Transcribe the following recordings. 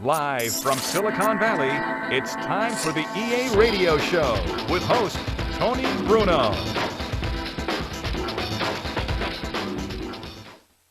Live from Silicon Valley, it's time for the EA Radio Show with host Tony Bruno.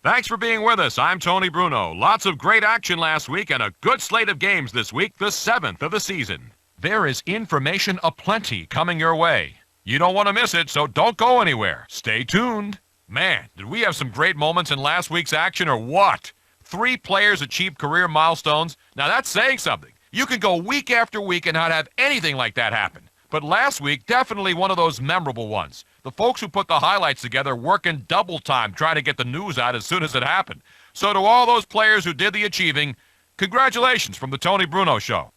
Thanks for being with us. I'm Tony Bruno. Lots of great action last week and a good slate of games this week, the 7th of the season. There is information aplenty coming your way. You don't want to miss it, so don't go anywhere. Stay tuned. Man, did we have some great moments in last week's action or what? 3 players achieved career milestones. Now that's saying something. You can go week after week and not have anything like that happen. But last week, definitely one of those memorable ones. The folks who put the highlights together working double time trying to get the news out as soon as it happened. So to all those players who did the achieving, congratulations from the Tony Bruno Show.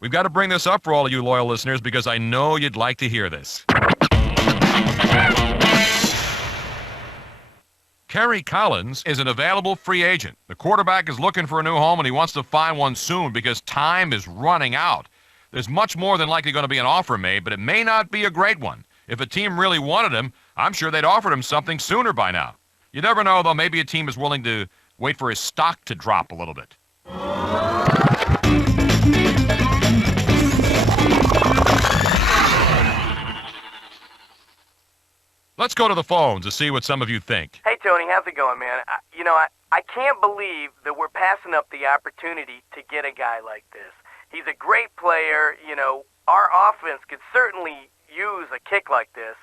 We've got to bring this up for all of you loyal listeners because I know you'd like to hear this. Kerry Collins is an available free agent. The quarterback is looking for a new home and he wants to find one soon because time is running out. There's much more than likely going to be an offer made, but it may not be a great one. If a team really wanted him, I'm sure they'd offered him something sooner by now. You never know, though. Maybe a team is willing to wait for his stock to drop a little bit. Let's go to the phones to see what some of you think. Hey, Tony, how's it going, man? I can't believe that we're passing up the opportunity to get a guy like this. He's a great player. Our offense could certainly use a kick like this,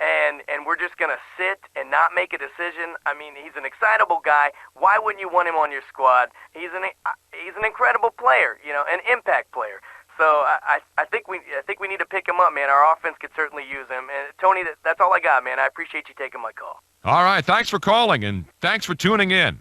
and we're just going to sit and not make a decision. I mean, he's an excitable guy. Why wouldn't you want him on your squad? He's an incredible player, an impact player. So I think we need to pick him up, man. Our offense could certainly use him. And Tony, that's all I got, man. I appreciate you taking my call. All right, thanks for calling, and thanks for tuning in.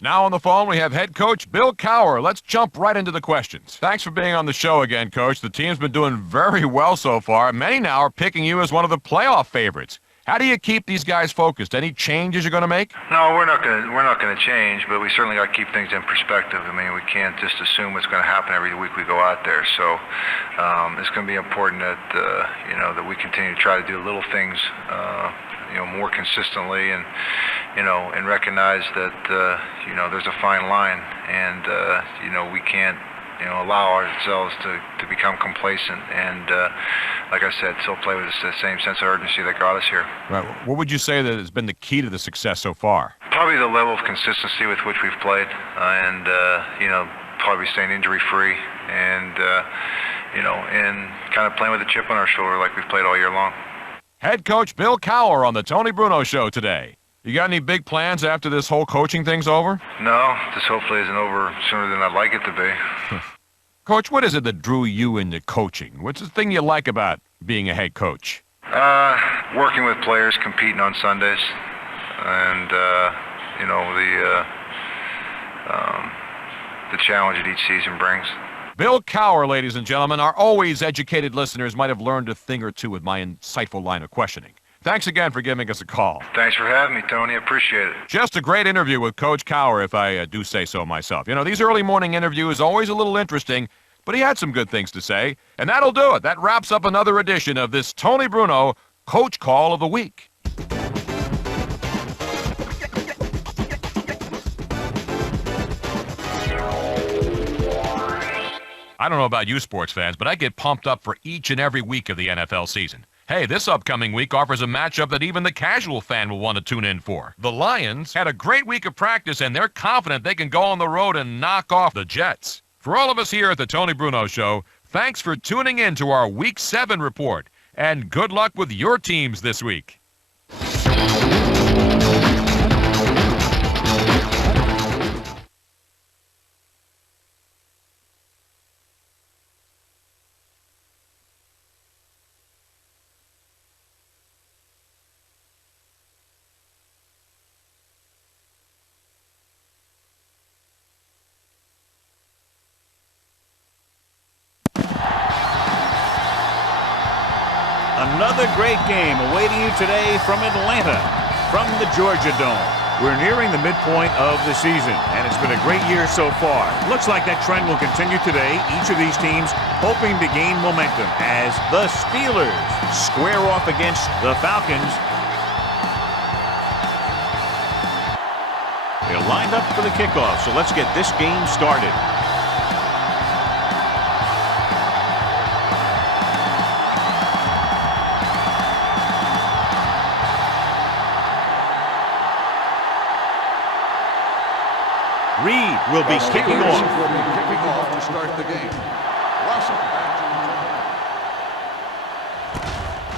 Now on the phone, we have head coach Bill Cowher. Let's jump right into the questions. Thanks for being on the show again, Coach. The team's been doing very well so far. Many now are picking you as one of the playoff favorites. How do you keep these guys focused? Any changes you're going to make? No, we're not going to change, but we certainly got to keep things in perspective. I mean, we can't just assume what's going to happen every week we go out there. So it's going to be important that that we continue to try to do little things more consistently, and and recognize that there's a fine line, and we can't allow ourselves to become complacent and, like I said, still play with the same sense of urgency that got us here. Right. What would you say that has been the key to the success so far? Probably the level of consistency with which we've played, and probably staying injury-free, and and kind of playing with a chip on our shoulder like we've played all year long. Head coach Bill Cowher on the Tony Bruno Show today. You got any big plans after this whole coaching thing's over? No, this hopefully isn't over sooner than I'd like it to be. Coach, what is it that drew you into coaching? What's the thing you like about being a head coach? Working with players, competing on Sundays, and the challenge that each season brings. Bill Cowher, ladies and gentlemen. Our always educated listeners might have learned a thing or two with my insightful line of questioning. Thanks again for giving us a call. Thanks for having me, Tony. Appreciate it. Just a great interview with Coach Cowher, if I do say so myself. These early morning interviews always a little interesting, but he had some good things to say. And that'll do it. That wraps up another edition of this Tony Bruno Coach Call of the Week. I don't know about you sports fans, but I get pumped up for each and every week of the NFL season. Hey, this upcoming week offers a matchup that even the casual fan will want to tune in for. The Lions had a great week of practice, and they're confident they can go on the road and knock off the Jets. For all of us here at the Tony Bruno Show, thanks for tuning in to our Week 7 report, and good luck with your teams this week. Another great game awaiting you today from Atlanta, from the Georgia Dome. We're nearing the midpoint of the season, and it's been a great year so far. Looks like that trend will continue today. Each of these teams hoping to gain momentum as the Steelers square off against the Falcons. They're lined up for the kickoff, so let's get this game started. Reed will be kicking off. To start the game. Russell.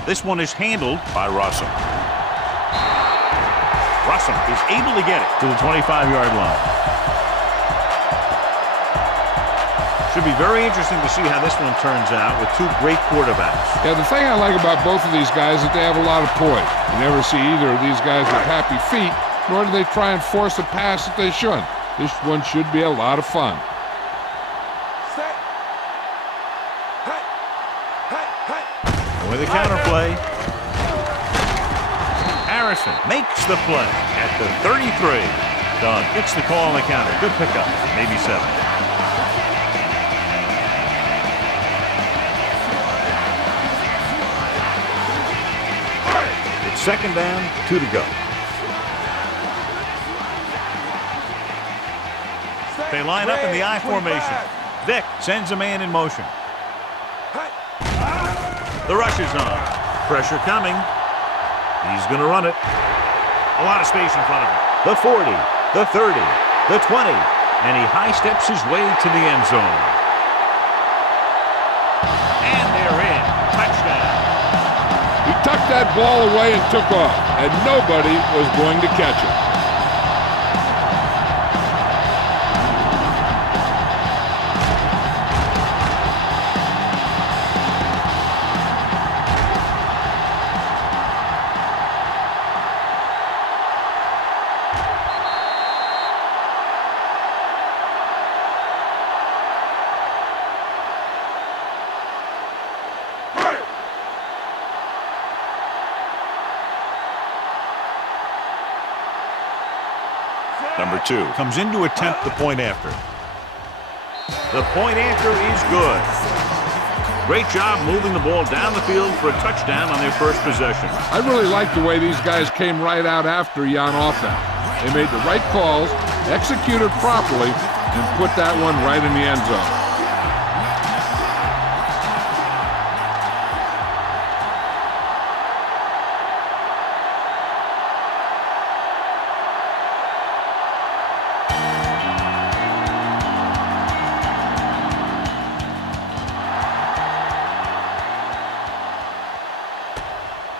This one is handled by Russell. Russell is able to get it to the 25-yard line. Should be very interesting to see how this one turns out with two great quarterbacks. Yeah, the thing I like about both of these guys is that they have a lot of poise. You never see either of these guys with happy feet, nor do they try and force a pass that they shouldn't. This one should be a lot of fun. With a counter play. Harrison makes the play at the 33. Dunn gets the call on the counter. Good pickup. Maybe 7. It's second down, 2 to go. They line up in the I formation. Vick sends a man in motion. The rush is on. Pressure coming. He's going to run it. A lot of space in front of him. The 40, the 30, the 20, and he high steps his way to the end zone. And they're in. Touchdown. He tucked that ball away and took off, and nobody was going to catch it. Number 2 comes in to attempt the point after. The point after is good. Great job moving the ball down the field for a touchdown on their first possession. I really like the way these guys came right out after Jan offense. They made the right calls, executed properly, and put that one right in the end zone.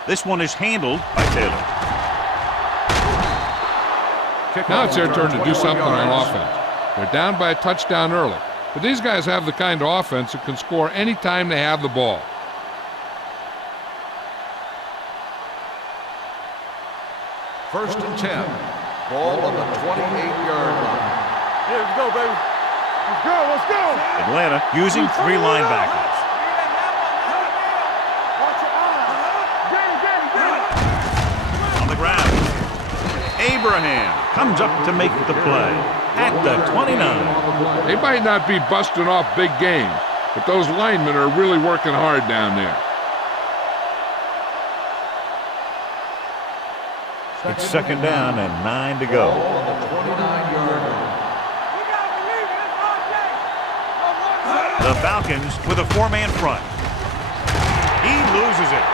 This one is handled by Taylor. Now it's their turn to do something on offense. They're down by a touchdown early, but these guys have the kind of offense that can score any time they have the ball. First and 10. Ball on the 28-yard line. Here we go, baby. Let's go, let's go. Atlanta using 3 linebackers. Abraham comes up to make the play at the 29. They might not be busting off big games, but those linemen are really working hard down there. It's second down and 9 to go. The Falcons with a 4-man front. He loses it.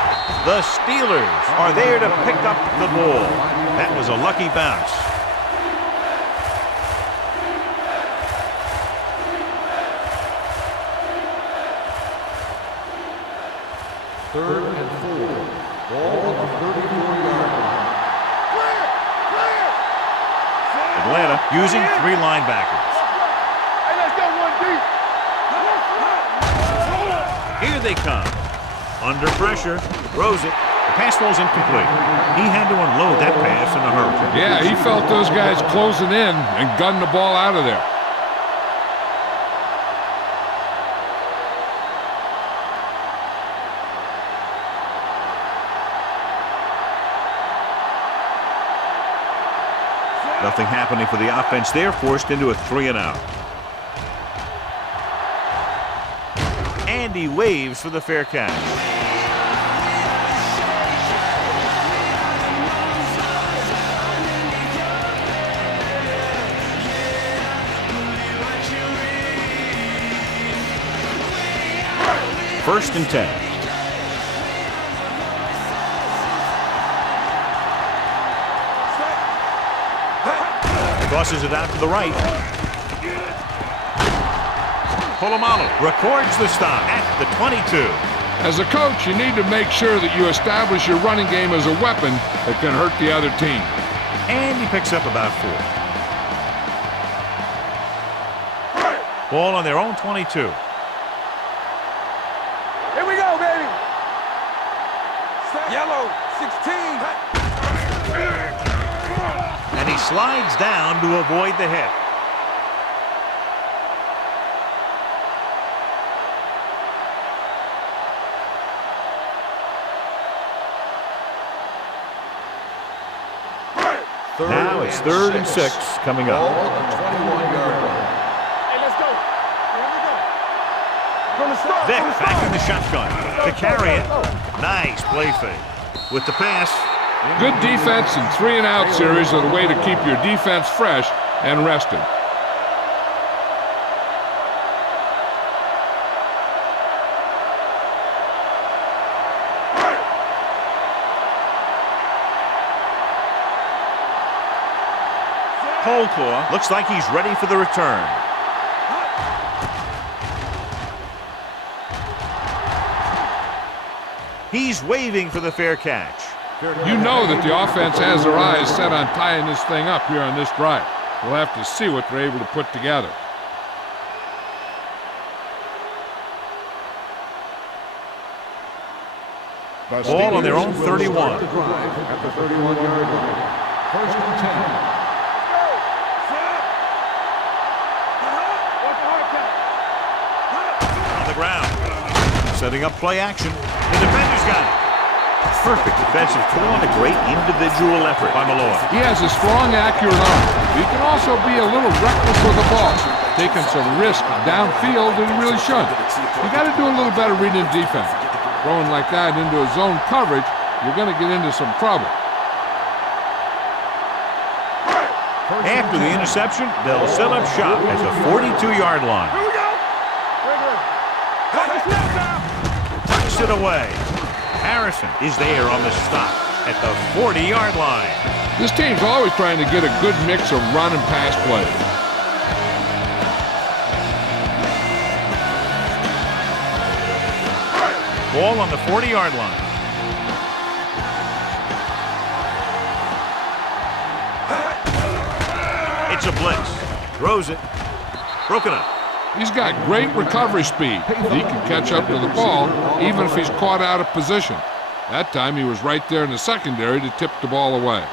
The Steelers are there to pick up the ball. That was a lucky bounce. Third and 4. Ball on the 34-yard line. Atlanta using 3 linebackers. Hey, let's go one deep. Here they come. Under pressure, throws it. The pass falls incomplete. He had to unload that pass in a hurry. Yeah, he felt those guys closing in and gunned the ball out of there. Nothing happening for the offense there, forced into a 3-and-out. And he waves for the fair catch. First and 10. Tosses it out to the right. Polamalu records the stop at the 22. As a coach, you need to make sure that you establish your running game as a weapon that can hurt the other team. And he picks up about 4. Ball on their own 22. Here we go, baby. Yellow, 16. And he slides down to avoid the hit. Now it's 3rd and 6 coming up. Ball on the 21-yard line. Hey, let's go. Here we go. From the start. Vic back in the shotgun to carry it. Nice play fake. With the pass. Good defense and 3-and-out series are the way to keep your defense fresh and rested. Coldclaw looks like he's ready for the return. He's waving for the fair catch. You know that the offense has their eyes set on tying this thing up here on this drive. We'll have to see what they're able to put together. Ball on their own 31. At the 31-yard line. First and 10. On the ground. Setting up play action. The defender's got it. Perfect defensive call and a great individual effort by Malloy. He has a strong, accurate arm. He can also be a little reckless with the ball, taking some risk downfield that he really shouldn't. You got to do a little better reading defense. Throwing like that into a zone coverage, you're going to get into some trouble. After the interception, they'll set up shop at the 42-yard line. Here we go. Puts it away. Harrison is there on the stop at the 40-yard line. This team's always trying to get a good mix of run and pass play. Ball on the 40-yard line. It's a blitz. Throws it. Broken up. He's got great recovery speed. He can catch up to the ball even if he's caught out of position. That time he was right there in the secondary to tip the ball away.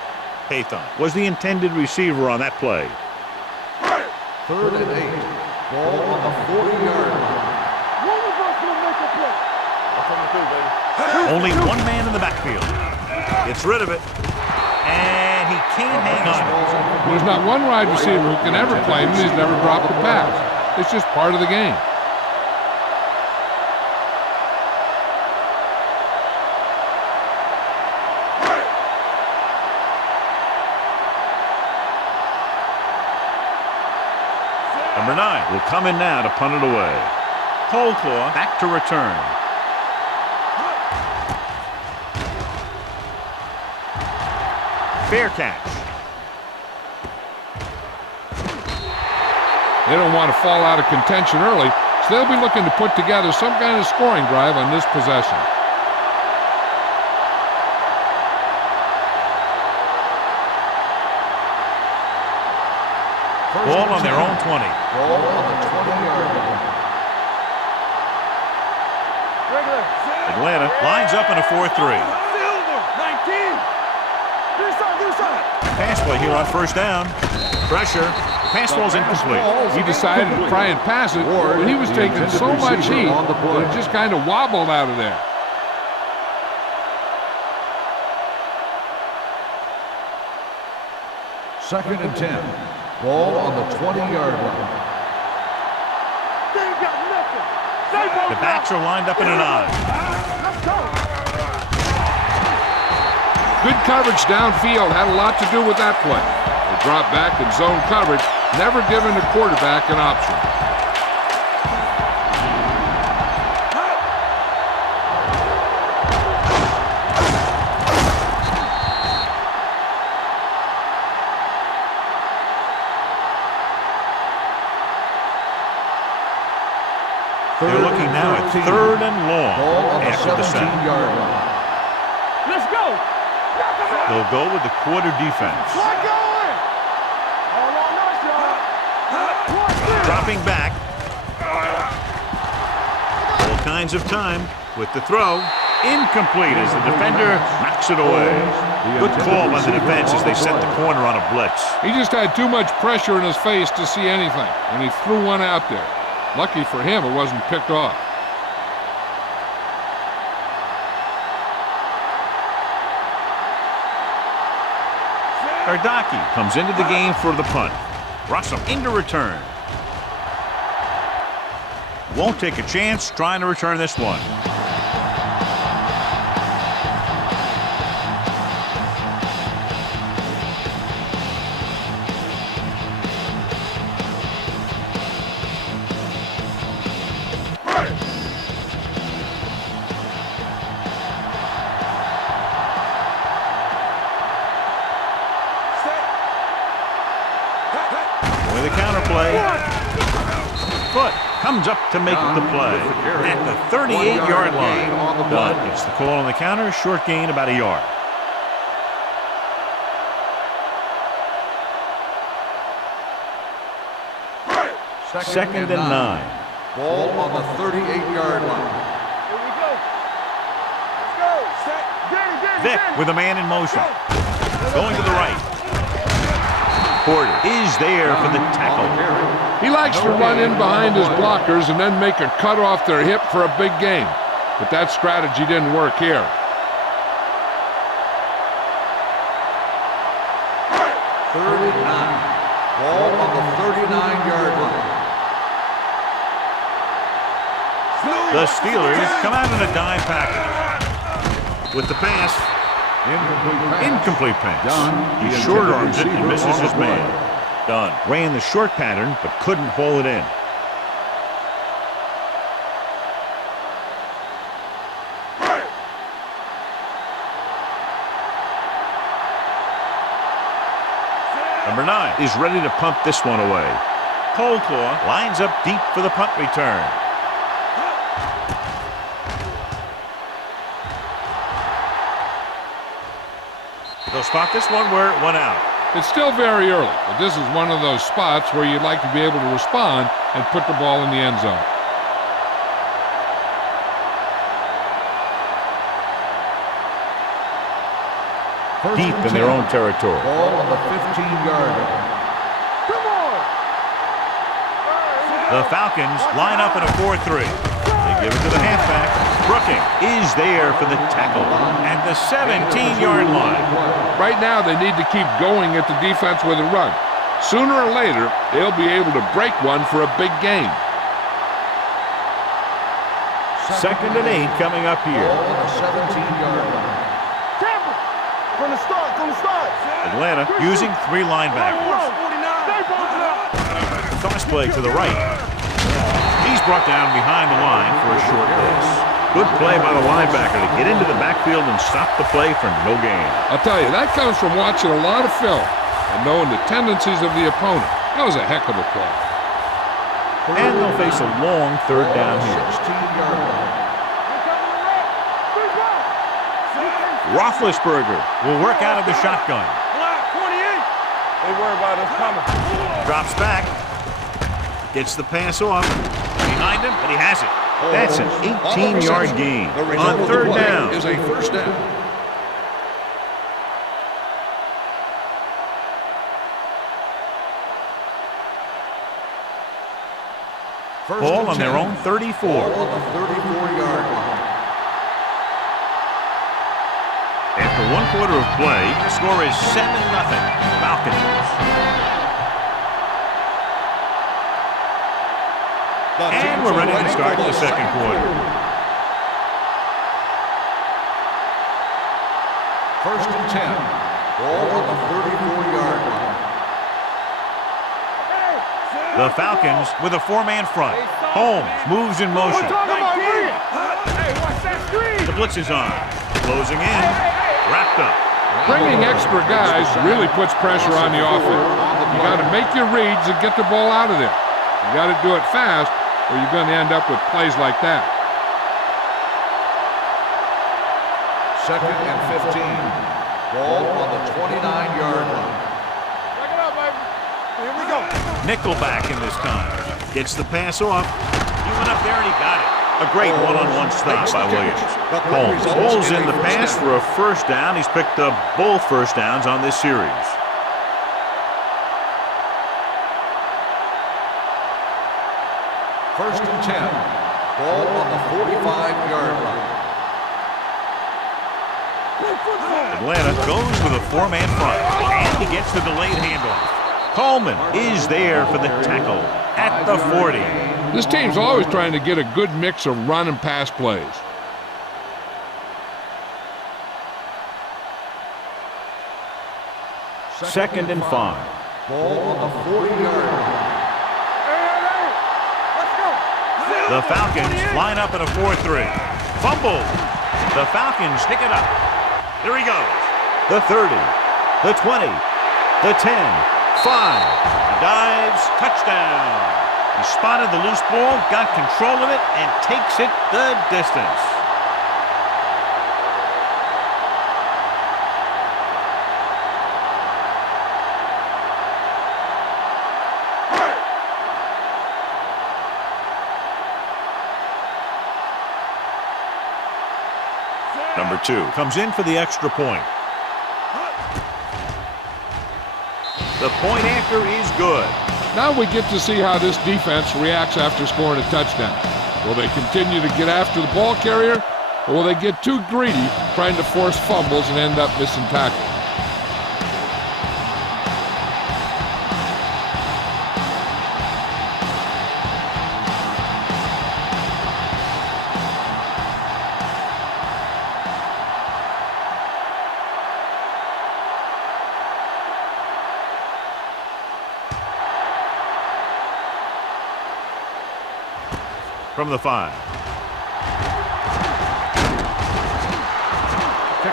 Haython was the intended receiver on that play. 3rd and 8. Ball on the 40-yard line. Only one man in the backfield. Gets rid of it. And he can't hang on. There's not one wide receiver who can ever claim that he's never dropped a pass. It's just part of the game. Number 9 will come in now to punt it away. Coldclaw back to return. Fair catch. They don't want to fall out of contention early, so they'll be looking to put together some kind of scoring drive on this possession. Ball on their own 20. Ball on the 20-yard line. Atlanta lines up in a 4-3. 19. Pass play here on first down. Pressure. Pass ball's incomplete. He decided to try and pass it, but he was taking so much heat that it just kind of wobbled out of there. Second and 10. Ball on the 20-yard line. They ain't got nothing. The backs are lined up in an I. Let's go. Good coverage downfield had a lot to do with that play. The drop back and zone coverage, never giving the quarterback an option. They're looking now at 3rd and long after the sack. Let's go. They'll go with the quarter defense. We're going. All on us, y'all. Dropping back. All kinds of time with the throw. Incomplete as the defender knocks it away. Good call by the defense as they set the corner on a blitz. He just had too much pressure in his face to see anything, and he threw one out there. Lucky for him, it wasn't picked off. Ardaki comes into the game for the punt. Russell into return. Won't take a chance trying to return this one. With a counter play. Foot comes up to make the play at the 38-yard line. Dunn gets the call on the counter. Short gain about a yard. Second and 9. Ball on the 38-yard line. Here we go. Let's go. Set. Vick with a man in motion. Going to the right. Porter is there for the tackle. He likes to run in behind his blockers and then make a cut off their hip for a big gain. But that strategy didn't work here. Third and 9. Ball on the 39-yard line. The Steelers come out in a dime package. With the pass. Incomplete pass. He short arms it and misses his man. Dunn ran the short pattern but couldn't haul it in. Number 9 is ready to punt this one away. Coldclaw lines up deep for the punt return. They'll spot this one where it went out. It's still very early, but this is one of those spots where you'd like to be able to respond and put the ball in the end zone. Deep in their own territory. Ball on the 15-yard line. Come on. The Falcons line up in a 4-3. They give it to the halfback. Brooking is there for the tackle at the 17-yard line. Right now, they need to keep going at the defense with a run. Sooner or later, they'll be able to break one for a big gain. Second and 8 coming up here. Ball on the 17-yard line. Tampa. From the start. Atlanta using 3 linebackers. Toss play to the right. He's brought down behind the line for a short pass. Good play by the linebacker to get into the backfield and stop the play for no gain. I'll tell you, that comes from watching a lot of film and knowing the tendencies of the opponent. That was a heck of a play. And they'll face a long third down here. 16-yard line. Roethlisberger will work out of the shotgun. 28. They worry about us coming. Drops back. Gets the pass off. Behind him, but he has it. That's an 18-yard gain on third down. Is a first down. Ball on their own 34. Ball on the 34-yard line. After 1 quarter of play. The score is 7-0. Falcons. And we're ready to start the second quarter. First and 10. Ball on the 34-yard line. The Falcons with a 4-man front. Holmes moves in motion. The blitz is on. Closing in. Wrapped up. Bringing extra guys really puts pressure on the offense. You got to make your reads and get the ball out of there. You got to do it fast, or you're going to end up with plays like that. Second and 15. Ball on the 29-yard line. Back it up, baby. Here we go. Nickelback in this time. Gets the pass off. He went up there and he got it. A great one-on-one stop by Williams. Holmes pulls in the pass for a first down. He's picked up both first downs on this series. First and 10. Ball on the 45-yard line. Atlanta goes with a 4-man front. And he gets the delayed handoff. Coleman is there for the tackle at the 40. This team's always trying to get a good mix of run and pass plays. Second and 5. Ball on the 40-yard line. The Falcons line up in a 4-3. Fumble. The Falcons pick it up. Here he goes. The 30, the 20, the 10, 5. Dives, touchdown. He spotted the loose ball, got control of it, and takes it the distance. Number 2 comes in for the extra point. The point after is good. Now we get to see how this defense reacts after scoring a touchdown. Will they continue to get after the ball carrier, or will they get too greedy trying to force fumbles and end up missing tackles? From the 5.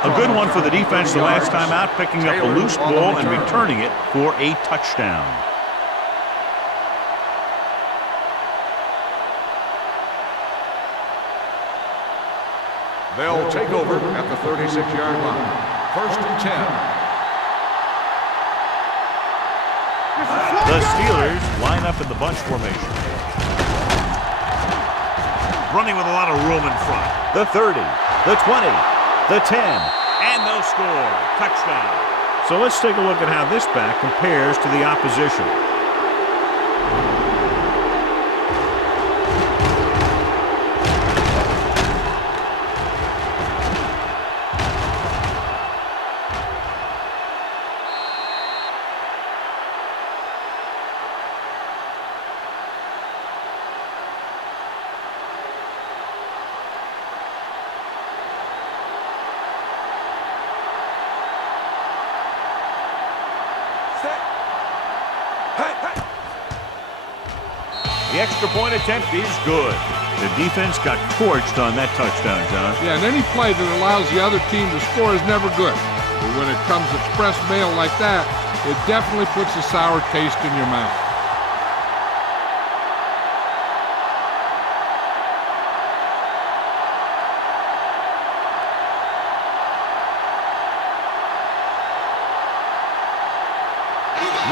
A good one for the defense the last time out, picking up a loose ball and returning it for a touchdown. They'll take over at the 36-yard line. First and 10. The Steelers line up in the bunch formation. Running with a lot of room in front. The 30, the 20, the 10, and they'll score. Touchdown. So let's take a look at how this back compares to the opposition. The extra point attempt is good. The defense got torched on that touchdown, John. Yeah, and any play that allows the other team to score is never good. But when it comes express mail like that, it definitely puts a sour taste in your mouth.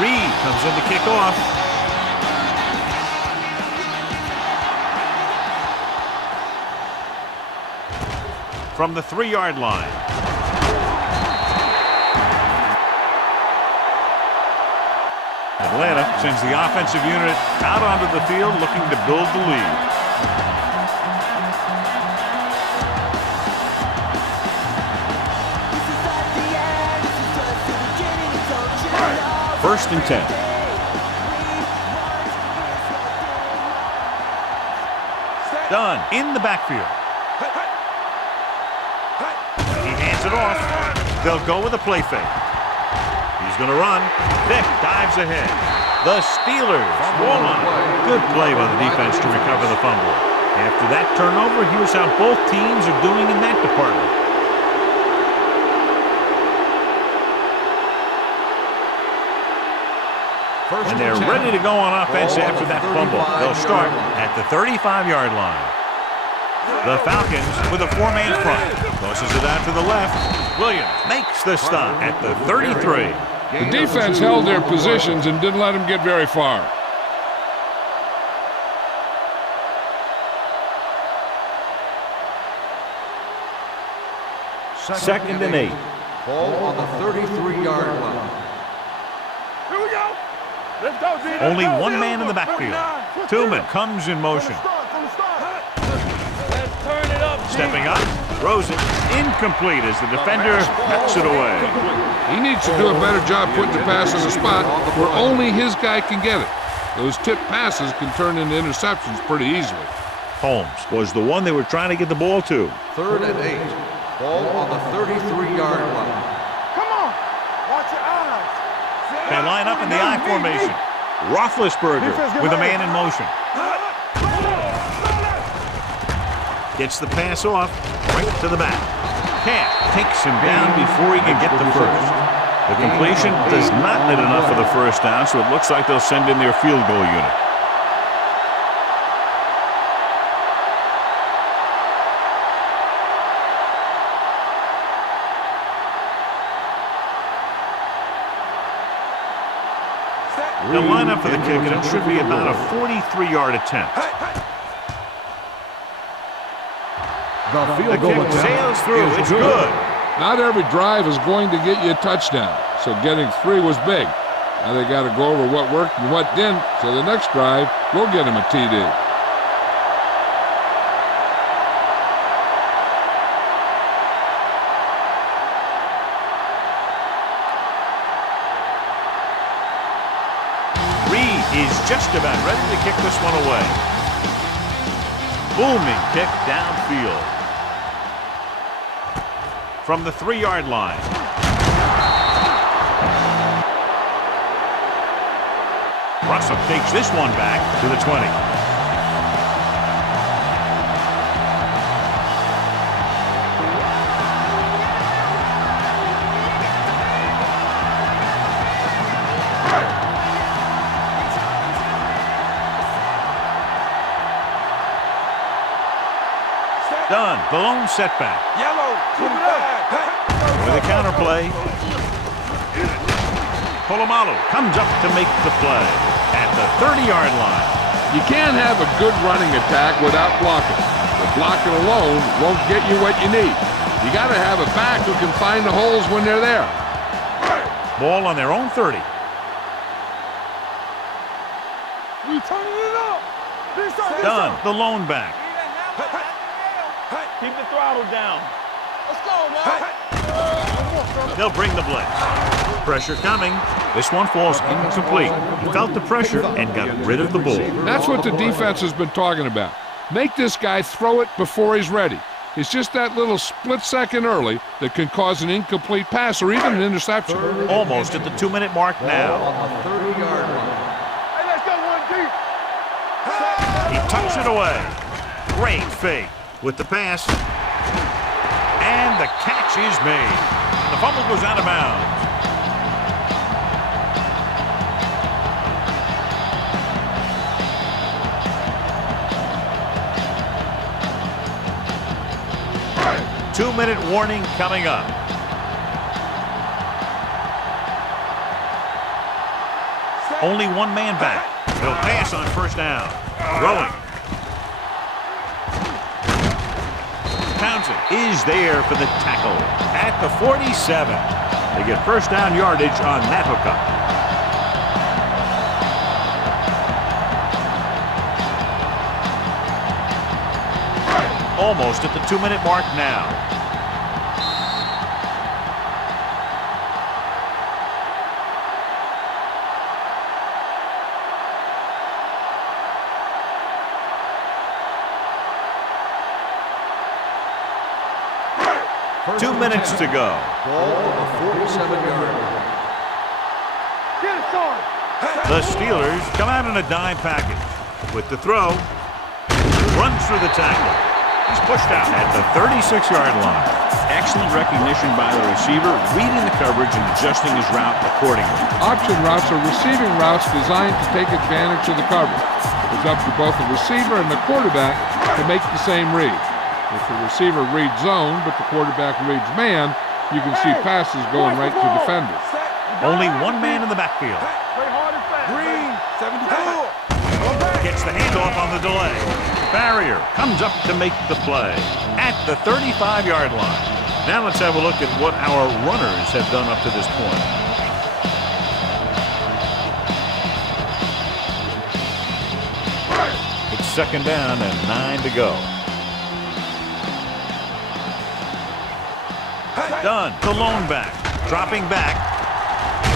Reed comes in to kick off. From the 3-yard line. Atlanta sends the offensive unit out onto the field looking to build the lead. 1st and 10. Done in the backfield. He hands it off. They'll go with a play fake. He's going to run. Vick dives ahead. The Steelers ball on. Good play by the defense to recover the fumble. After that turnover, here's how both teams are doing in that department. And they're ready to go on offense after that fumble. They'll start at the 35-yard line. The Falcons with a 4-man front. Tosses it out to the left. Williams makes the stop at the 33. The defense held their positions and didn't let them get very far. Second and 8. Ball on the 33-yard line. Here we go. Let's go, D. Only one man in the backfield. Tillman comes in motion. Let's turn it up, G. Stepping up, throws it incomplete as the defender knocks it away. He needs to do a better job putting the pass in a spot where only his guy can get it. Those tip passes can turn into interceptions pretty easily. Holmes was the one they were trying to get the ball to. 3rd and 8. Ball on the 33-yard line. Come on. Watch your eyes. They line up in the I formation. Roethlisberger with a man in motion. Gets the pass off right to the back. Camp takes him down before he can get the first. The completion does not net enough for the first down, so it looks like they'll send in their field goal unit. They'll line up for the kick, and it should be about a 43-yard attempt. The kick sails through. It's good. Not every drive is going to get you a touchdown, so getting 3 was big. Now they got to go over what worked and what didn't, so the next drive will get him a TD. Is just about ready to kick this one away. Booming kick downfield. From the 3-yard line. Russell takes this one back to the 20. Done. The lone setback. Yellow. With a counter play. Polamalu comes up to make the play at the 30-yard line. You can't have a good running attack without blocking. But blocking alone won't get you what you need. You got to have a back who can find the holes when they're there. Ball on their own 30. We turning it up. Done. The lone back. Keep the throttle down. Let's go, man. They'll bring the blitz. Pressure coming. This one falls incomplete. He felt the pressure and got rid of the ball. That's what the defense has been talking about. Make this guy throw it before he's ready. It's just that little split second early that can cause an incomplete pass or even an interception. Almost at the 2-minute mark now. On the 30-yard line. Hey, let's go one deep. He tucks it away. Great fake with the pass. And the catch is made. The fumble goes out of bounds. Two-minute warning coming up. Only one man back. He'll pass on first down. Throwing. Townsend is there for the tackle at the 47. They get first down yardage on that hookup. Almost at the 2-minute mark now. 2 minutes to go. Ball on the 47-yard line. Get it, Sean. The Steelers come out in a dime package. With the throw, runs through the tackle. He's pushed out at the 36-yard line. Excellent recognition by the receiver, reading the coverage and adjusting his route accordingly. Option routes are receiving routes designed to take advantage of the coverage. It's up to both the receiver and the quarterback to make the same read. If the receiver reads zone, but the quarterback reads man, you can see passes going right to defenders. Only one man in the backfield. Green, 72. Gets the handoff on the delay. Barrier comes up to make the play at the 35-yard line. Now let's have a look at what our runners have done up to this point. It's second down and 9 to go. Dunn, the lone back, dropping back.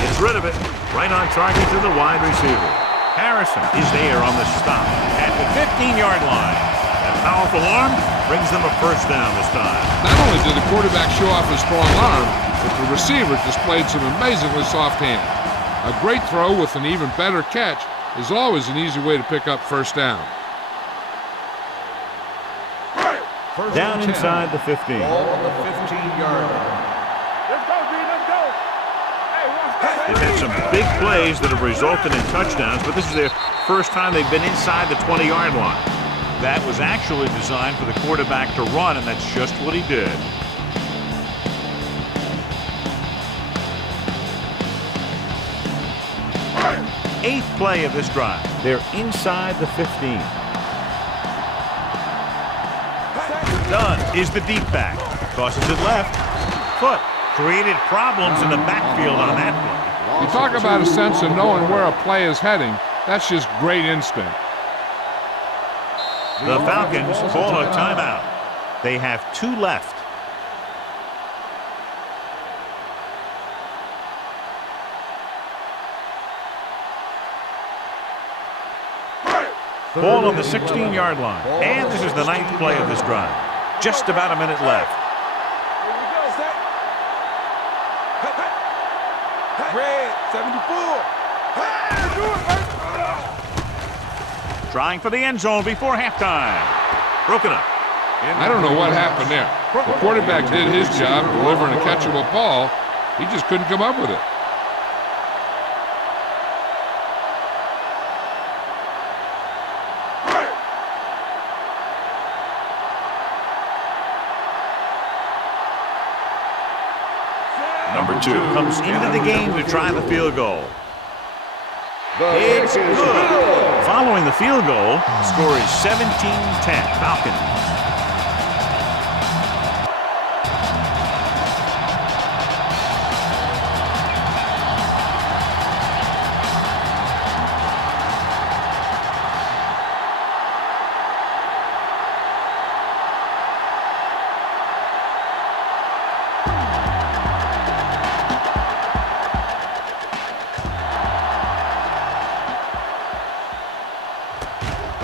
Gets rid of it. Right on target to the wide receiver. Harrison is there on the stop at the 15-yard line. That powerful arm brings them a first down this time. Not only did the quarterback show off his strong arm, but the receiver displayed some amazingly soft hands. A great throw with an even better catch is always an easy way to pick up first down. Down inside the 15. Ball on the 15-yard line. Let's go, D. Let's go. Hey, watch that. They've had some big plays that have resulted in touchdowns, but this is their first time they've been inside the 20-yard line. That was actually designed for the quarterback to run, and that's just what he did. Eighth play of this drive. They're inside the 15. Dunn is the deep back. Tosses it left. Foot created problems in the backfield on that play. You talk about a sense of knowing where a play is heading. That's just great instinct. The Falcons call a timeout. They have 2 left. Ball on the 16-yard line. And this is the 9th play of this drive. Just about a minute left. Here we go, set. Red, 74. Do it, man. Trying for the end zone before halftime. Broken up. I don't know what happened there. The quarterback did his job delivering a catchable ball. He just couldn't come up with it. Number 2 comes into the game to try the field goal. It's good. Following the field goal, score is 17-10 Falcons.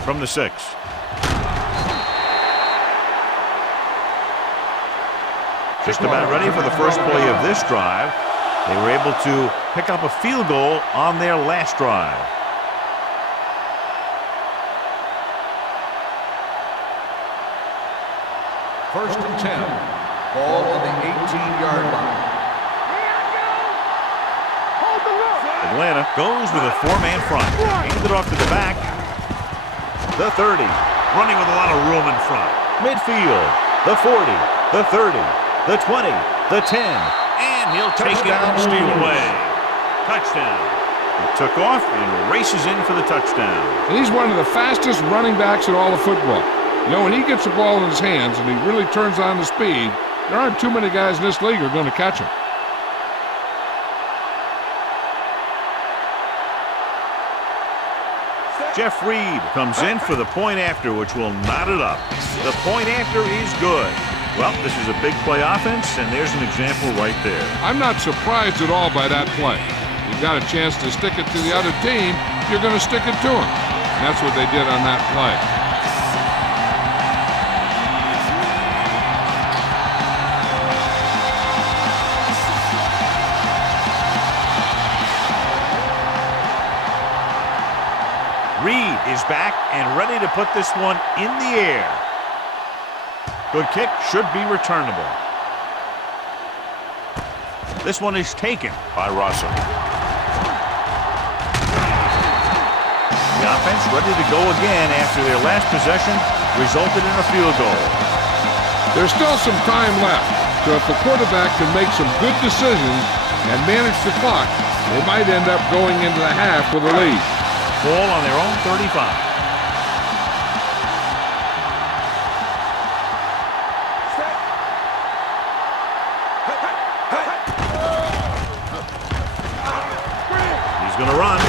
From the 6. Just about ready for the first play of this drive. They were able to pick up a field goal on their last drive. First and 10. Ball on the 18-yard line. Hold the look. Atlanta goes with a 4-man front. Handed it off to the back. The 30, running with a lot of room in front. Midfield, the 40, the 30, the 20, the 10, and he'll take it and steal away. Touchdown. He took off and races in for the touchdown. And he's one of the fastest running backs in all of football. You know, when he gets the ball in his hands and he really turns on the speed, there aren't too many guys in this league who are going to catch him. Jeff Reed comes in for the point after, which will knot it up. The point after is good. Well, this is a big play offense, and there's an example right there. I'm not surprised at all by that play. You got a chance to stick it to the other team, you're going to stick it to them. And that's what they did on that play. Reed is back and ready to put this one in the air. Good kick, should be returnable. This one is taken by Russell. The offense ready to go again after their last possession resulted in a field goal. There's still some time left, so if the quarterback can make some good decisions and manage the clock, they might end up going into the half with a lead. Ball on their own 35. He's going to run.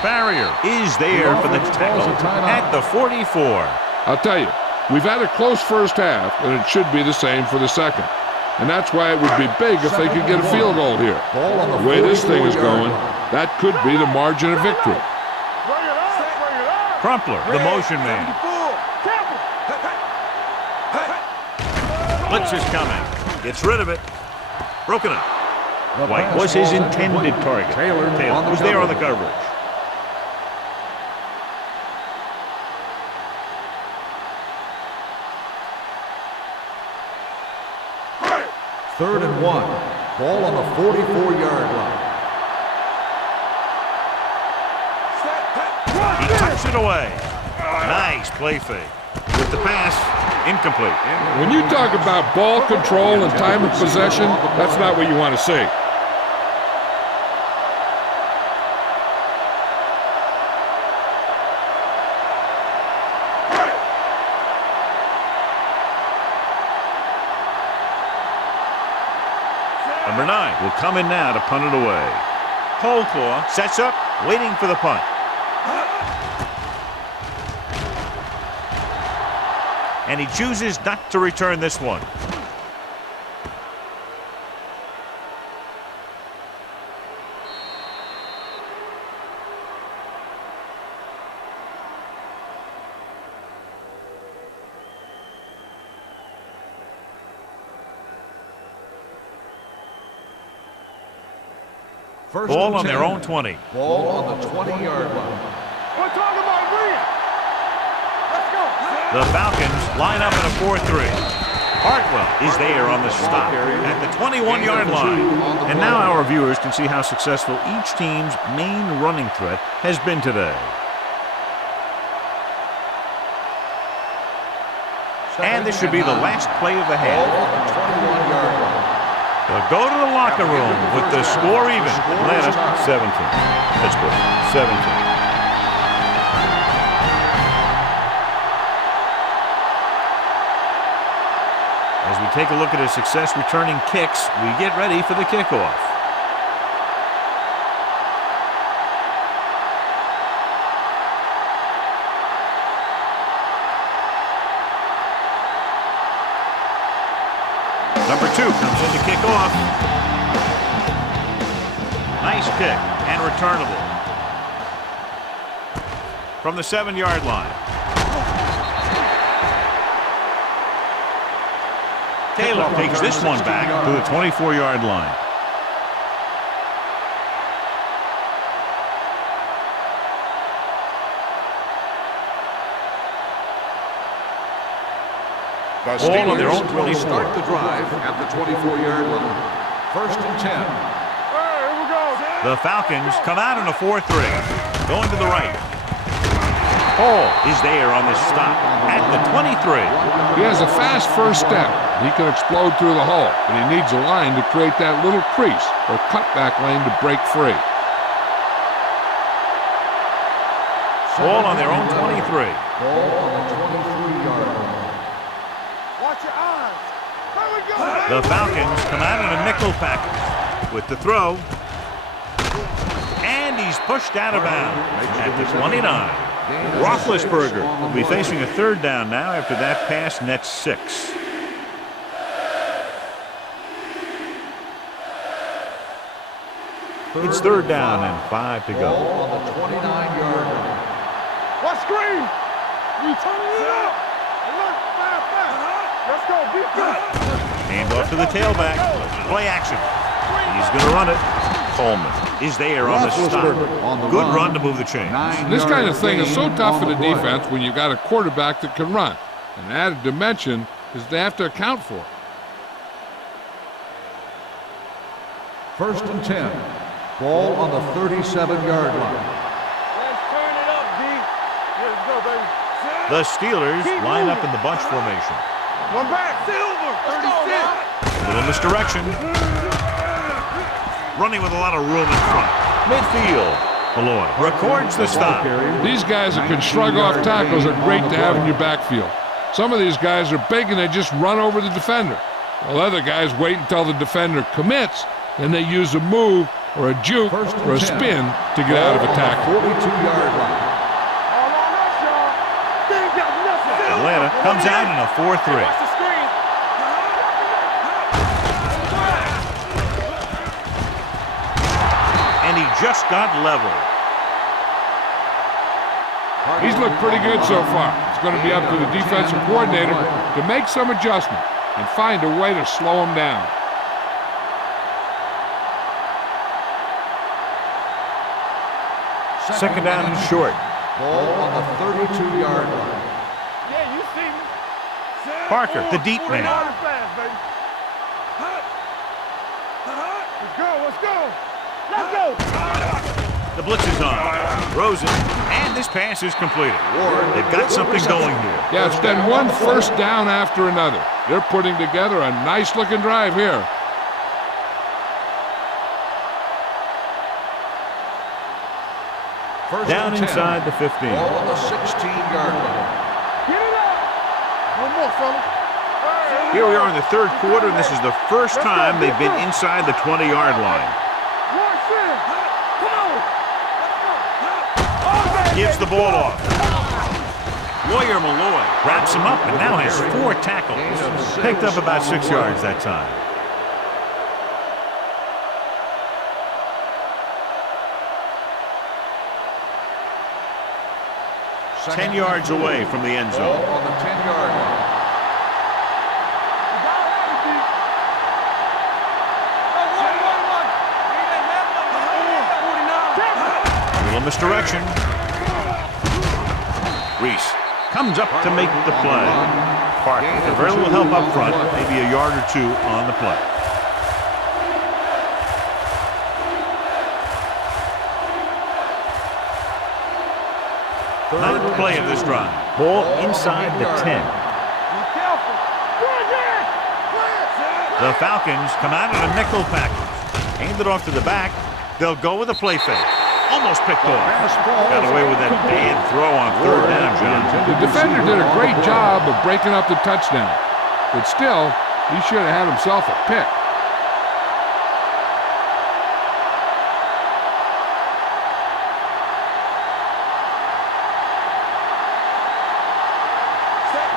Barrier is there for the tackle at the 44. I'll tell you, we've had a close first half, and it should be the same for the second. And that's why it would be big if they could get a field goal here. The way this thing is going, that could be the margin of victory. Crumpler, the motion man. Blitz is coming. Gets rid of it. Broken up. White was his intended target. Taylor was there on the coverage. Third and 1. Ball on the 44-yard line. He tucks it away. Nice play fake. With the pass, incomplete. When you talk about ball control and time of possession, that's not what you want to see. Number 9 will come in now to punt it away. Coldclaw sets up, waiting for the punt. And he chooses not to return this one. Ball on their own 20. Ball on the 20-yard line. We're talking about Reed. Let's go. The Falcons line up in a 4-3. Hartwell is there on the stop at the 21-yard line. And now our viewers can see how successful each team's main running threat has been today. And this should be the last play of the half. Ball on the 21-yard line. They'll go to the locker room with the score even. Atlanta 17. Pittsburgh 17. As we take a look at his success returning kicks, we get ready for the kickoff. Number 2 comes in to kick off. Nice kick and returnable. From the 7-yard line. Taylor takes this one back to the 24-yard line. Ball on their own 24. Start the drive at the 24-yard line. First and 10. Here we go. The Falcons come out in a 4-3. Going to the right. Hall is there on the stop at the 23. He has a fast first step. He can explode through the hole, but he needs a line to create that little crease or cutback lane to break free. Ball on their own 23. Ball on the 23-yard line. Watch your eyes. Here we go. The Falcons come out in a nickel package with the throw. And he's pushed out of bounds at the 29. Roethlisberger will be facing a third down now after that pass nets 6. It's third down and 5 to go. Ball on the 29-yard line. What screen? We turning it up. Look, fast. Let's go. Defense. Hand off to the tailback. Play action. He's going to run it. Coleman is there on the stop. Good run to move the chains. This kind of thing is so tough for the defense when you've got a quarterback that can run. An added dimension is they have to account for it. 1st and 10. Ball on the 37-yard line. Let's turn it up, D. Let's go, baby. The Steelers line up in the bunch formation. One back. Silver. 36. A little misdirection. Running with a lot of room in front. Midfield. Malloy records the stop. These guys that can shrug off tackles are great to have in your backfield. Some of these guys are big and they just run over the defender. While other guys wait until the defender commits, then they use a move or a juke or a spin to get out of a tackle. 42-yard line. Atlanta comes out in a 4-3. And he just got leveled. He's looked pretty good so far. It's going to be up to the defensive coordinator to make some adjustment and find a way to slow him down. Second down and short. Ball on the 32-yard line. Yeah, you see me. Parker, the deep man. Let's go, let's go. Let's go. The blitz is on. Rosen, and this pass is completed. They've got something going here. Yeah, it's been one first down after another. They're putting together a nice-looking drive here. Down inside the 15. Ball on the 16-yard line. Get it up. One more, fella. Here we are in the third quarter, and this is the first time they've been inside the 20-yard line. Gives the ball off. Lawyer Malloy wraps him up and now has 4 tackles. Picked up about 6 yards that time. Second 10 yards away from the end zone. Ball on the 10-yard line. A little misdirection. Reese comes up to make the play. Parker with very little help up front, maybe a yard or 2 on the play. Ninth play of this drive. Ball inside the 10. The Falcons come out in a nickel package. Hand it off to the back. They'll go with a play fake. Almost picked off. Got away with that bad throw on 3rd down, John. The defender did a great job of breaking up the touchdown. But still, he should have had himself a pick.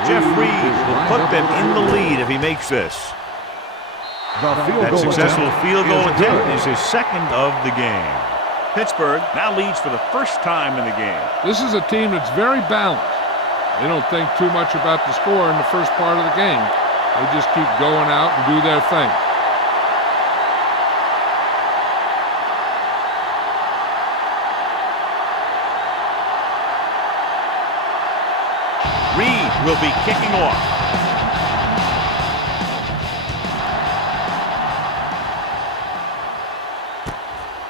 Jeff Reed will put them in the lead if he makes this. That successful field goal attempt is his second of the game. Pittsburgh now leads for the first time in the game. This is a team that's very balanced. They don't think too much about the score in the first part of the game. They just keep going out and do their thing. Reed will be kicking off.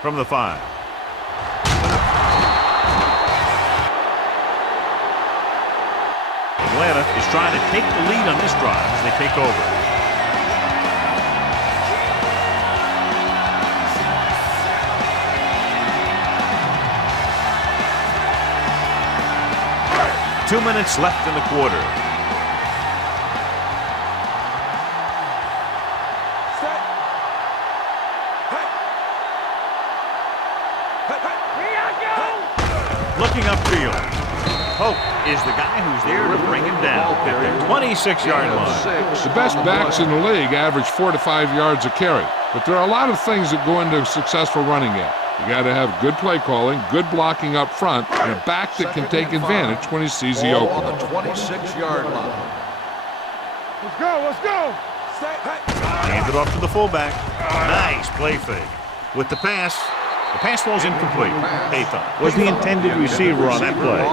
From the 5. Atlanta is trying to take the lead on this drive as they take over. Two minutes left in the quarter. Looking upfield. Hope is the guy who's there to bring him down at the 26-yard line. The best backs in the league average 4 to 5 yards a carry. But there are a lot of things that go into a successful running game. You got to have good play calling, good blocking up front, and a back that can take advantage when he sees the opening. On the 26-yard line. Let's go, let's go. Hand it off to the fullback. Nice play fake. With the pass, The pass falls incomplete. Pathan was the intended receiver on that play.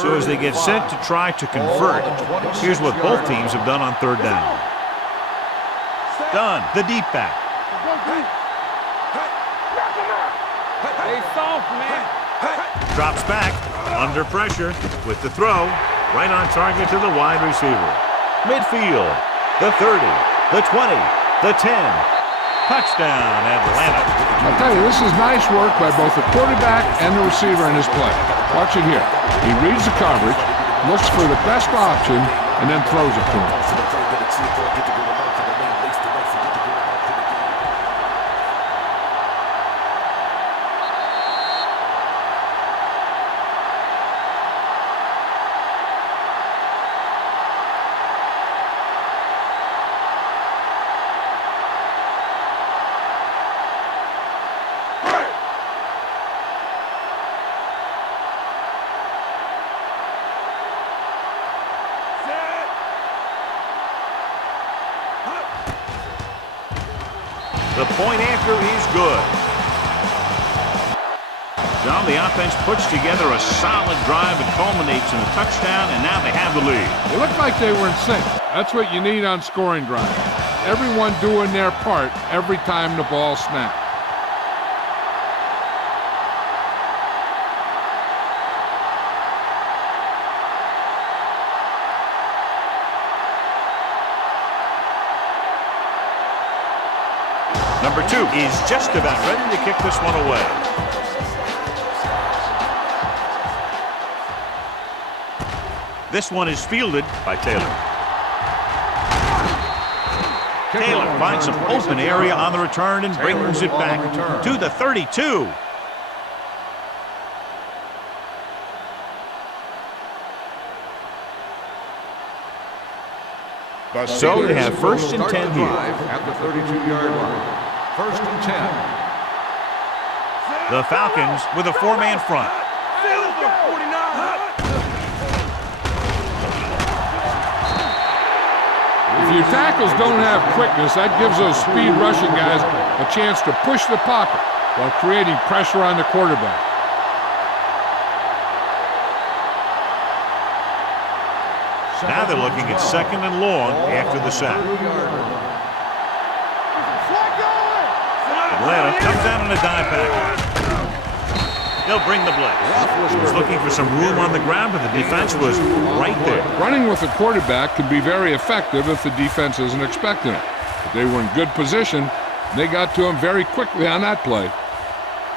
So as they get set to try to convert, here's what both teams have done on third down. Done. The deep back. Hey, soft, man. Drops back. Under pressure. With the throw. Right on target to the wide receiver. Midfield. The 30. The 20. The 10. Touchdown, Atlanta. I'll tell you, this is nice work by both the quarterback and the receiver in his play. Watch it here. He reads the coverage, looks for the best option, and then throws it to him. The point after is good. John, the offense puts together a solid drive and culminates in a touchdown, and now they have the lead. It looked like they were in sync. That's what you need on scoring drives. Everyone doing their part every time the ball snaps. Number 2 is just about ready to kick this one away. This one is fielded by Taylor. Taylor finds some open area on the return and brings it back to the 32. So they have first and 10 here. At the 32-yard line. First and 10. The Falcons with a 4-man front. If your tackles don't have quickness, that gives those speed rushing guys a chance to push the pocket while creating pressure on the quarterback. Now they're looking at second and long after the sack. Atlanta comes out on a dive package. They'll bring the blitz. He was looking for some room on the ground, but the defense was right there. Running with the quarterback can be very effective if the defense isn't expecting it. But they were in good position. They got to him very quickly on that play.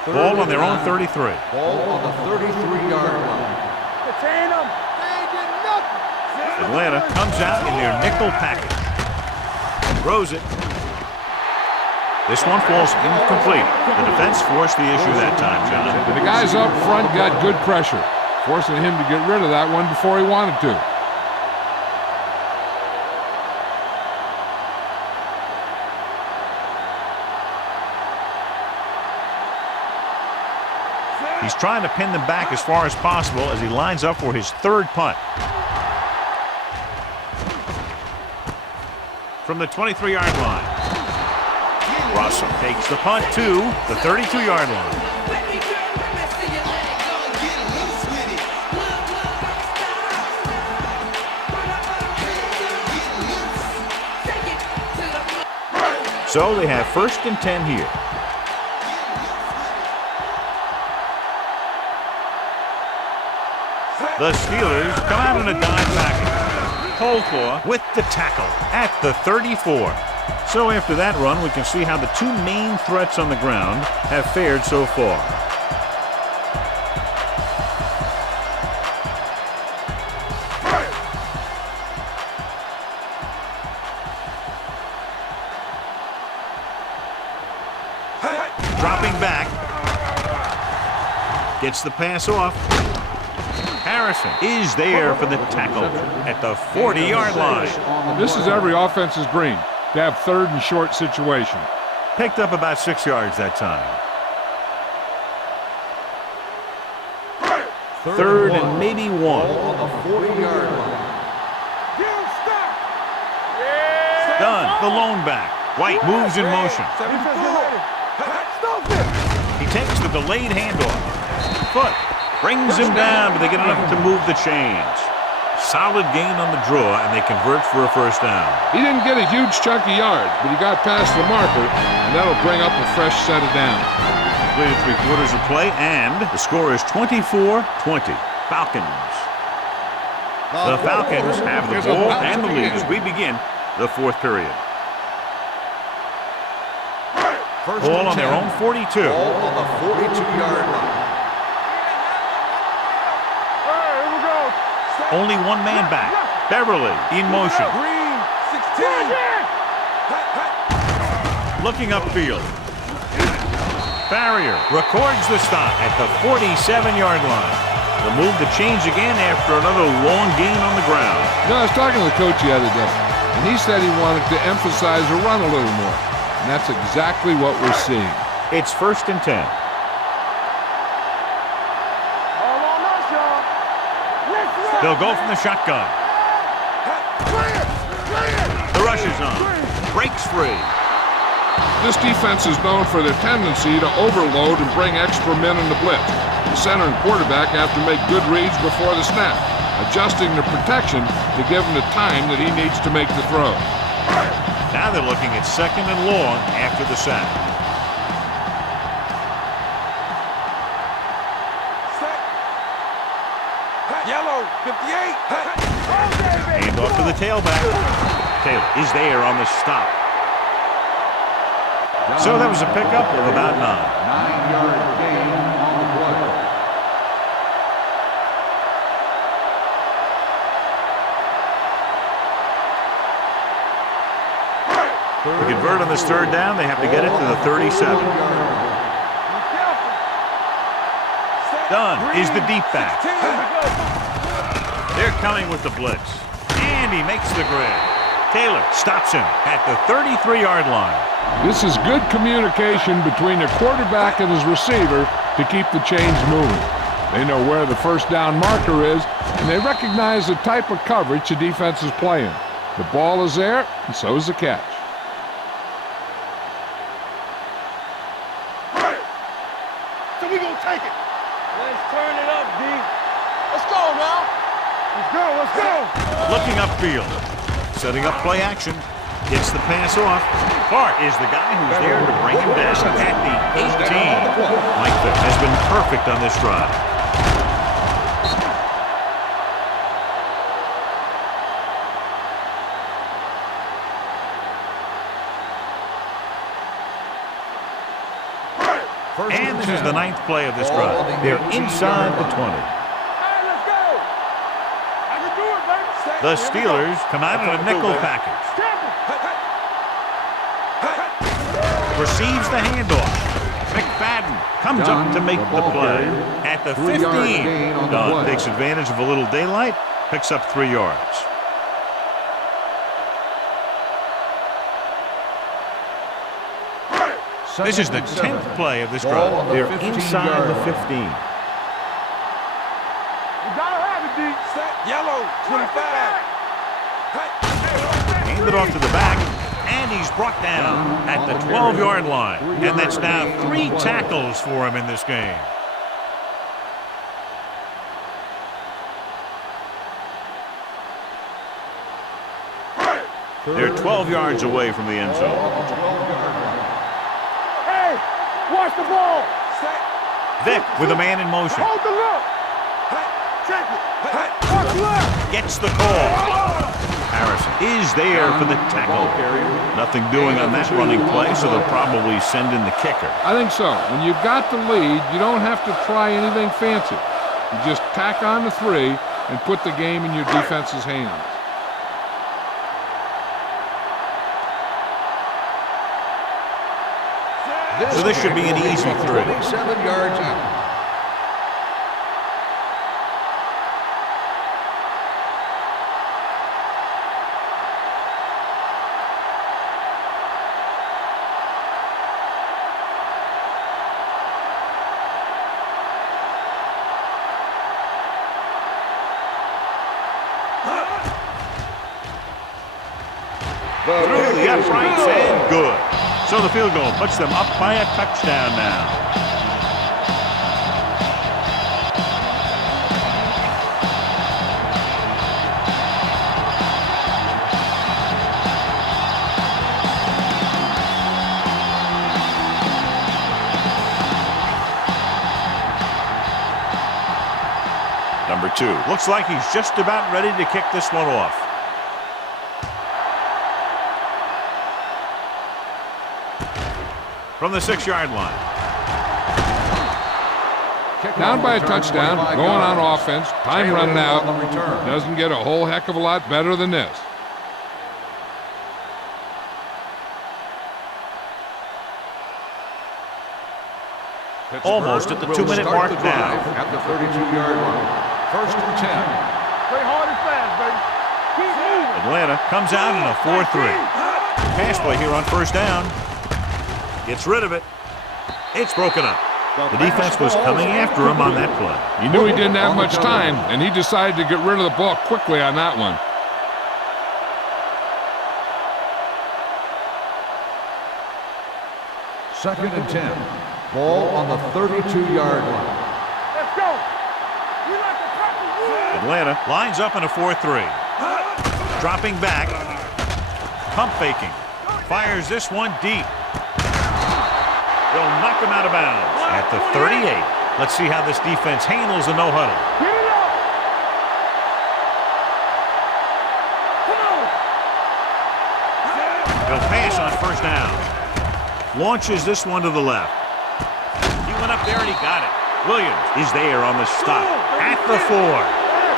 Ball on their own 33. Ball on the 33-yard line. Detain them. Atlanta comes out in their nickel package. Throws it. This one falls incomplete. The defense forced the issue that time, John. The guys up front got good pressure, forcing him to get rid of that one before he wanted to. He's trying to pin them back as far as possible as he lines up for his third punt. From the 23-yard line. Russell takes the punt to the 32-yard line. So they have first and 10 here. The Steelers come out in a dive package. Holclaw with the tackle at the 34. So after that run, we can see how the two main threats on the ground have fared so far. Dropping back. Gets the pass off. Harrison is there for the tackle at the 40-yard line. This is every offense's dream, to have third and short situation. Picked up about 6 yards that time. Third and maybe one. Ball on the 40-yard line. the lone back. White moves in motion. He takes the delayed handoff. Foot brings him down, but they get enough to move the chains. Solid gain on the draw, and they convert for a first down. He didn't get a huge chunk of yards, but he got past the marker, and that'll bring up a fresh set of downs. Completed 3/4 of play, and the score is 24-20. Falcons. The Falcons have the ball and the lead as we begin the fourth period. Ball on their own 42. Ball on the 42-yard line. Only one man back. Beverly in motion. Green, 16. Looking upfield. Farrier records the stop at the 47-yard line. The move to change again after another long gain on the ground. You know, I was talking to the coach the other day, and he said he wanted to emphasize the run a little more. And that's exactly what we're seeing. It's 1st and 10. They'll go from the shotgun. The rush is on. Breaks free. This defense is known for their tendency to overload and bring extra men in the blitz. The center and quarterback have to make good reads before the snap, adjusting the protection to give him the time that he needs to make the throw. Now they're looking at 2nd and long after the sack. Yellow, 58. Hand off to the tailback. Taylor is there on the stop. So that was a pickup of about 9. 9-yard gain on the play. To convert on this 3rd down, they have to get it to the 37. Dunn is the deep back. They're coming with the blitz. And he makes the grade. Taylor stops him at the 33-yard line. This is good communication between the quarterback and his receiver to keep the chains moving. They know where the first down marker is, and they recognize the type of coverage the defense is playing. The ball is there, and so is the catch. So we gonna take it. Let's turn it up, D. Let's go now. Let's go, let's go. Looking upfield. Setting up play action. Gets the pass off. Clark is the guy who's there to bring him down at the 18. Mike Vick has been perfect on this drive. And this is the 9th play of this drive. They're inside the 20. The Steelers come out in a nickel package. Receives the handoff. McFadden comes up to make the play. At the 15, Dunn takes advantage of a little daylight, picks up 3 yards. This is the 10th play of this drive. They're inside the 15. We gotta have it, D. Set. Yellow, 25. Hand it off to the back, and he's brought down at the 12-yard line. And that's now 3 tackles for him in this game. They're 12 yards away from the end zone. Hey, watch the ball. Vick with a man in motion. Hold the look. Check it. Watch left. Gets the call. Harrison is there for the tackle. Nothing doing on that running play, so they'll probably send in the kicker. I think so. When you've got the lead, you don't have to try anything fancy. You just tack on the 3 and put the game in your defense's hands. So this should be an easy 3. 27 yards out. Through the uprights and good. So the field goal puts them up by a touchdown now. Number 2. Looks like he's just about ready to kick this one off. From the 6-yard line. Down by a touchdown, going on offense, time running out. Doesn't get a whole heck of a lot better than this. Almost at the 2-minute mark now. At the 32-yard line. 1st and 10. Play hard and fast, baby. Keep moving. Atlanta comes out in a 4-3. Pass play here on 1st down. Gets rid of it. It's broken up. The defense was coming after him on that play. He knew he didn't have much time, and he decided to get rid of the ball quickly on that one. Second and 10. Ball on the 32-yard line. Let's go. We like to practice. Atlanta lines up in a 4-3. Dropping back. Pump faking. Fires this one deep. They'll knock him out of bounds at the 38. Let's see how this defense handles a no-huddle. Get it up. Come on. They'll pass on 1st down. Launches this one to the left. He went up there and he got it. Williams is there on the stop at the 4.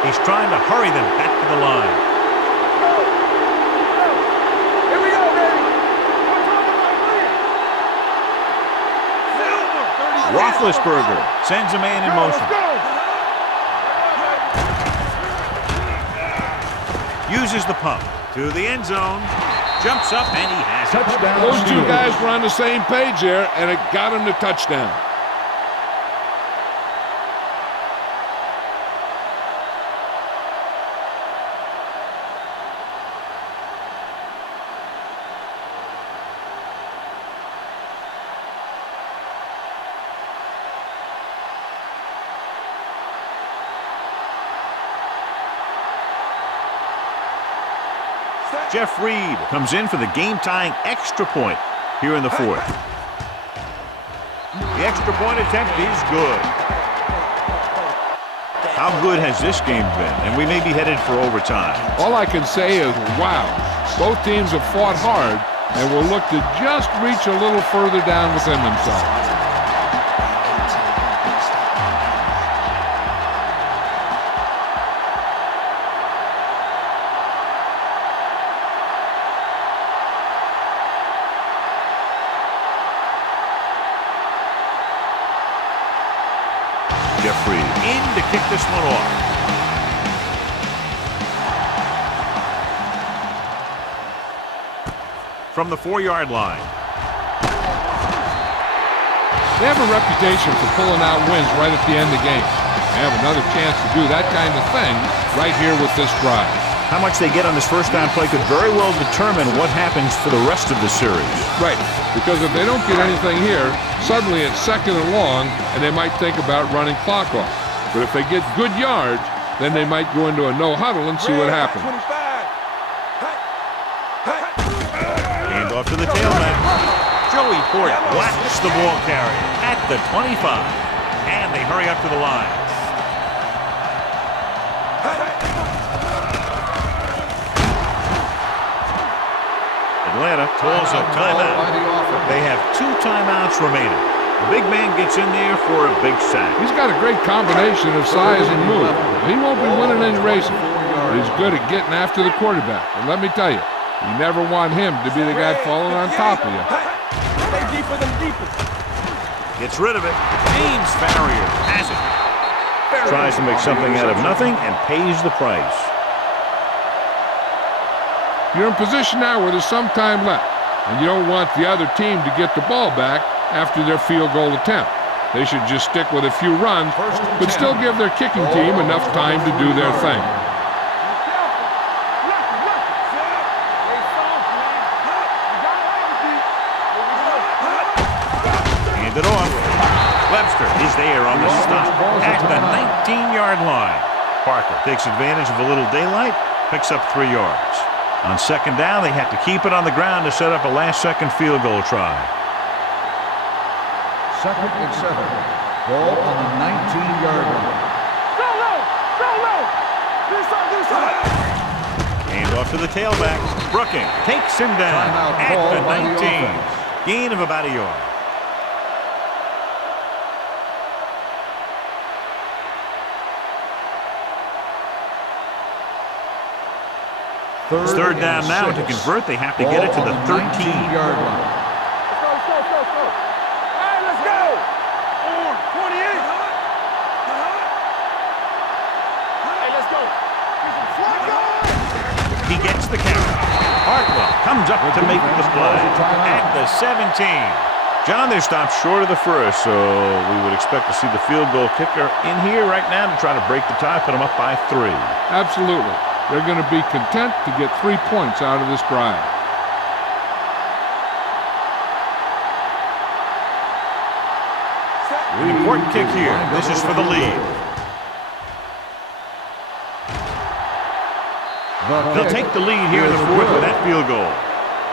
He's trying to hurry them back to the line. Here we go, baby. Roethlisberger sends a man in motion. Uses the pump to the end zone. Jumps up and he has it. Touchdown. Those 2 guys were on the same page there, and it got him the touchdown. Jeff Reed comes in for the game-tying extra point here in the 4th. The extra point attempt is good. How good has this game been? And we may be headed for overtime. All I can say is, wow. Both teams have fought hard and will look to just reach a little further down within themselves. Jeff Reed in to kick this one off. From the 4-yard line. They have a reputation for pulling out wins right at the end of games. They have another chance to do that kind of thing right here with this drive. How much they get on this 1st down play could very well determine what happens for the rest of the series. Right, because if they don't get anything here, suddenly it's 2nd and long, and they might think about running clock off. But if they get good yards, then they might go into a no-huddle and see what happens. Hand off to the tailback. Joey Ford whacks the ball carrier at the 25. And they hurry up to the line. Atlanta calls a timeout. They have 2 timeouts remaining. The big man gets in there for a big sack. He's got a great combination of size and move. He won't be winning any races, but he's good at getting after the quarterback. And let me tell you, you never want him to be the guy falling on top of you. Stay deeper than deepest. Gets rid of it. James Farrier has it. Tries to make something out of nothing and pays the price. You're in position now where there's some time left, and you don't want the other team to get the ball back after their field goal attempt. They should just stick with a few runs, but still give their kicking team enough time to do their thing. Hand it off. Webster is there on the stop at the 19-yard line. Parker takes advantage of a little daylight, picks up 3 yards. On second down, they have to keep it on the ground to set up a last-second field goal try. 2nd and 7. Ball on the 19-yard line. Go low! Go low! This side! Hand off to the tailback. Brooking takes him down at the 19. Gain of about a yard. Third down now. To convert, they have to get it to the 13-yard line. Let's go! All right, let's go! 28! Hey, let's go! He gets the carry. Hartwell comes up to make the play at the 17. John, they're stopped short of the first, so we would expect to see the field goal kicker in here right now to try to break the tie, put them up by 3. Absolutely. They're going to be content to get 3 points out of this drive. An important kick here. This is for the lead. They'll take the lead here in the 4th with that field goal.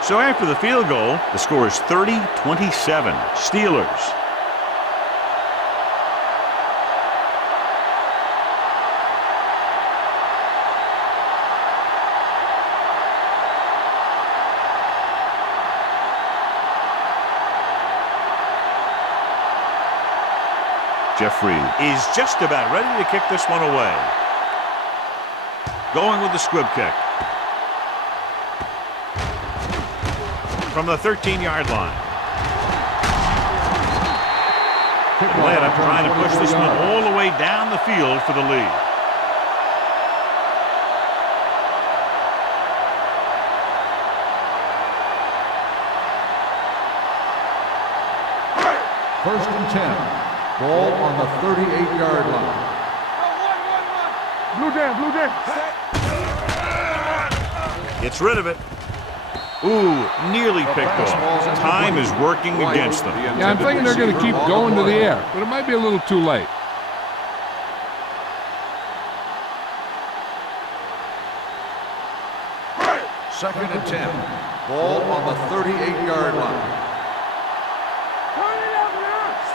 So after the field goal, the score is 30-27. Steelers. Jeffrey is just about ready to kick this one away. Going with the squib kick. From the 13-yard line. Atlanta trying to push this one all the way down the field for the lead. First and 10. Ball on the 38-yard line. Blue down. Gets rid of it. Ooh, nearly picked off. Time is working against them. Yeah, I'm thinking they're going to keep going to the air, but it might be a little too late. Second and 10. Ball on the 38-yard line.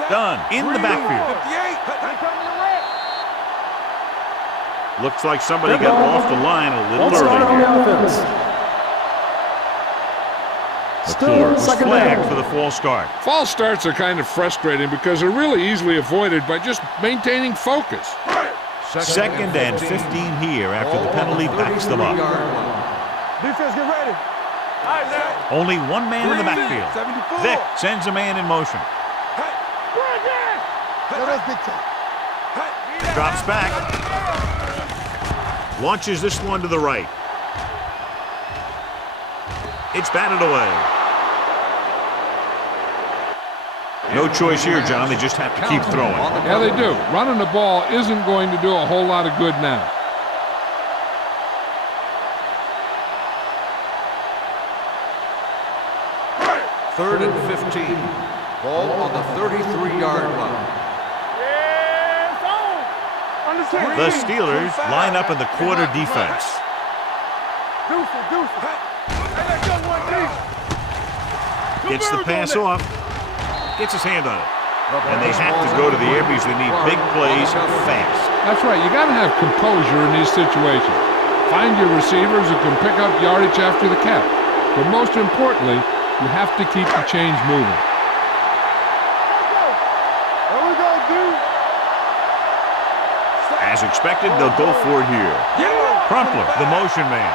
Done in the backfield. Looks like somebody got off the line a little early. McClure was flagged for the false start. False starts are kind of frustrating because they're really easily avoided by just maintaining focus. Second and 15 here after the penalty backs them up. Defense, get ready. Only one man in the backfield. Vic sends a man in motion. Drops back. Launches this one to the right. It's batted away. No choice here, John. They just have to keep throwing. Yeah, they do. Running the ball isn't going to do a whole lot of good now. Third and 15. Ball on the 33-yard line. The Steelers line up in the quarter defense. Gets the pass off. Gets his hand on it. And they have to go to the air because they need big plays fast. That's right. You got to have composure in these situations. Find your receivers who can pick up yardage after the catch. But most importantly, you have to keep the chains moving. As expected, they'll go for it here. Crumpler, the motion man.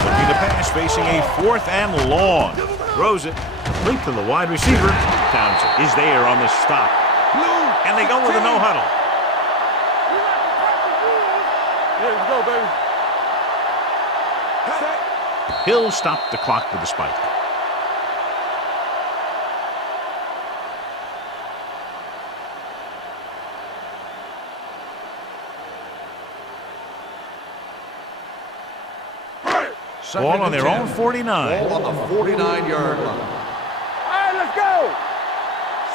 Looking to pass, facing a 4th and long. Throws it. Complete to the wide receiver. Townsend is there on the stop. And they go with a no huddle. Let's go, baby. He'll stop the clock with the spike. Ball on their own 49. Ball on the 49-yard line.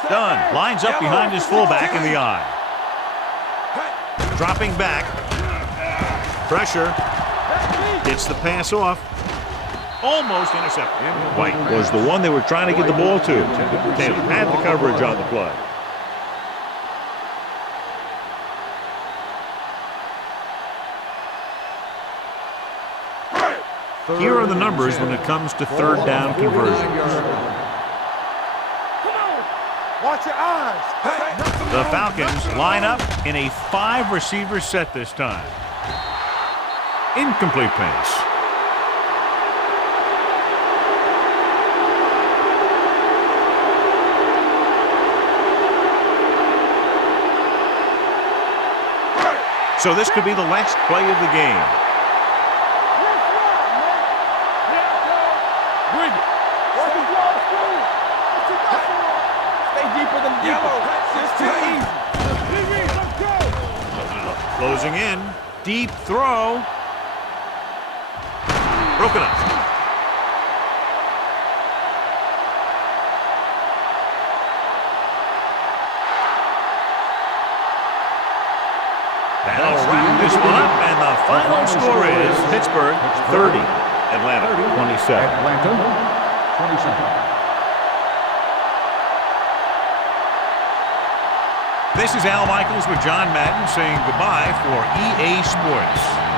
Done. Lines up behind his fullback in the I. Dropping back. Pressure. Gets the pass off. Almost intercepted. White was the one they were trying to get the ball to. Taylor had the coverage on the play. Here are the numbers when it comes to third down conversions. Watch your eyes. The Falcons line up in a 5-receiver set this time. Incomplete pass. So this could be the last play of the game. Closing in. Deep throw. Broken up. That'll wrap this one up, and the final score is Pittsburgh 30, Atlanta 27. Atlanta 27. This is Al Michaels with John Madden saying goodbye for EA Sports.